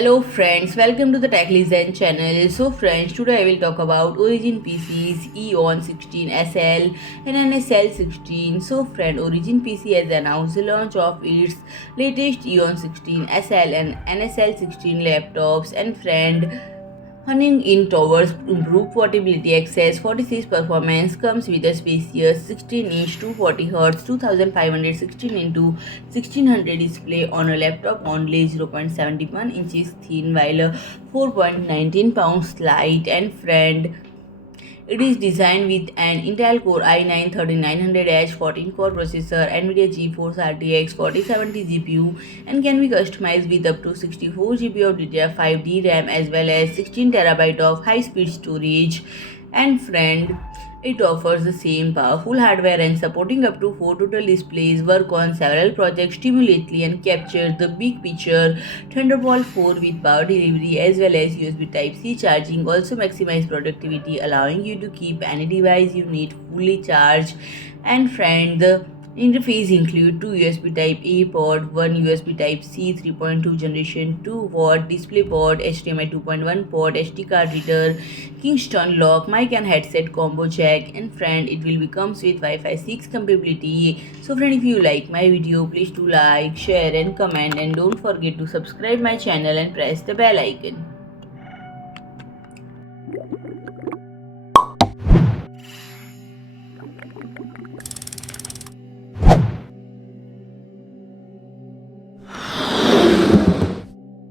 Hello friends, welcome to the Tech Listen channel. So friends, today I will talk about Origin PCs EON16-SL and NSL-16. So friend, Origin PC has announced the launch of its latest EON16-SL and NSL-16 laptops, and friend, hunting in towards improved portability access. 46 performance comes with a spacious 16-inch 240Hz 2516 into 1600 display on a laptop only 0.71 inches thin, while a 4.19 pounds light, and friend, it is designed with an Intel Core i9-13900H 14-core processor, NVIDIA GeForce RTX 4070 GPU, and can be customized with up to 64 GB of DDR5 DRAM as well as 16 TB of high-speed storage. And friend, it offers the same powerful hardware and supporting up to 4 total displays, work on several projects stimulatively, and capture the big picture. Thunderbolt 4 with power delivery as well as USB Type-C charging also maximize productivity, allowing you to keep any device you need fully charged. And friend, the interface include two USB Type-A port, one USB Type-C 3.2 generation 2-watt display port, HDMI 2.1 port, SD card reader, Kingston lock, mic and headset combo jack, and friend, it will be comes with Wi-Fi 6 compatibility. So friend, if you like my video, please do like, share and comment, and don't forget to subscribe my channel and press the bell icon.